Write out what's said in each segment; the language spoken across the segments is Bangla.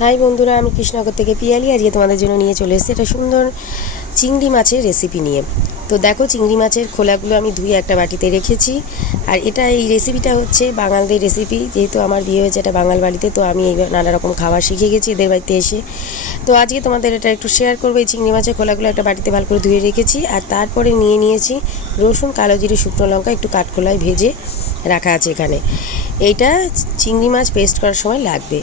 হাই বন্ধুরা, আমি কৃষ্ণনগর থেকে পিয়ালি আজকে তোমাদের জন্য নিয়ে চলে এসেছি একটা সুন্দর চিংড়ি মাছের রেসিপি নিয়ে। তো দেখো, চিংড়ি মাছের খোলাগুলো আমি ধুয়ে একটা বাটিতে রেখেছি। আর এই রেসিপিটা হচ্ছে বাঙালদের রেসিপি, যেহেতু আমার বিয়ে হয়েছে একটা বাঙাল বাড়িতে, তো আমি এই নানা রকম খাবার শিখে গেছি এদের বাড়িতে এসে। তো আজকে তোমাদের এটা একটু শেয়ার করবো। এই চিংড়ি মাছের খোলাগুলো একটা বাটিতে ভালো করে ধুয়ে রেখেছি। আর তারপরে নিয়েছি রসুন, কালো জিরে, শুকনো লঙ্কা, একটু কাঠখোলায় ভেজে রাখা আছে এখানে। এইটা চিংড়ি মাছ পেস্ট করার সময় লাগবে।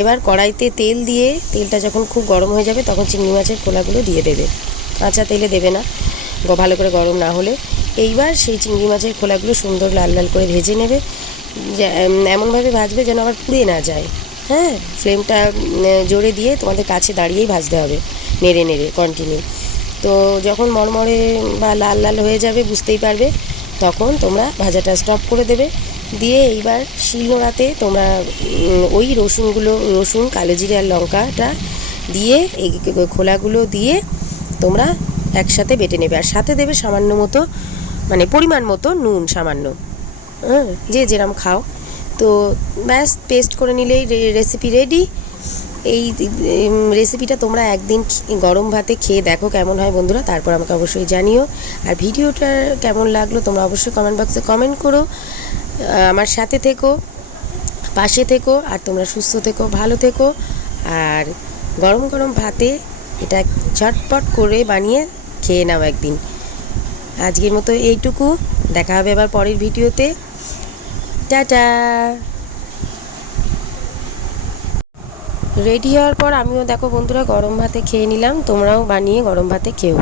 এবার কড়াইতে তেল দিয়ে, তেলটা যখন খুব গরম হয়ে যাবে তখন চিংড়ি মাছের খোলাগুলো দিয়ে দেবে। কাঁচা তেলে দেবে না, ভালো করে গরম না হলে। এইবার সেই চিংড়ি মাছের খোলাগুলো সুন্দর লাল লাল করে ভেজে নেবে। এমনভাবে ভাজবে যেন আবার পুড়ে না যায়। হ্যাঁ, ফ্লেমটা জোরে দিয়ে তোমাদের কাছে দাঁড়িয়েই ভাজতে হবে, নেড়ে নেড়ে কন্টিনিউ। তো যখন মরমরে বা লাল লাল হয়ে যাবে বুঝতেই পারবে, তখন তোমরা ভাজাটা স্টপ করে দেবে। দিয়ে এইবার শিলনোড়াতে তোমরা ওই রসুন, কালো জিরে আর লঙ্কাটা দিয়ে এই খোলাগুলো দিয়ে তোমরা একসাথে বেটে নেবে। আর সাথে দেবে সামান্য মতো, মানে পরিমাণ মতো নুন, সামান্য। হ্যাঁ, যে যেরকম খাও। তো ব্যাস, পেস্ট করে নিলেই রেসিপি রেডি। এই রেসিপিটা তোমরা একদিন গরম ভাতে খেয়ে দেখো কেমন হয় বন্ধুরা, তারপর আমাকে অবশ্যই জানিও। আর ভিডিওটা কেমন লাগলো তোমরা অবশ্যই কমেন্ট বক্সে কমেন্ট করো। আমার সাথে থেকো, পাশে থেকো, আর তোমরা সুস্থ থেকো, ভালো থেকো। আর গরম গরম ভাতে এটা ঝটপট করে বানিয়ে খেয়ে নাও একদিন। আজকের মতো এইটুকু, দেখা হবে এবার পরের ভিডিওতে। টাটা। রেডি হওয়ার পর আমিও দেখো বন্ধুরা গরম ভাতে খেয়ে নিলাম, তোমরাও বানিয়ে গরম ভাতে খেও।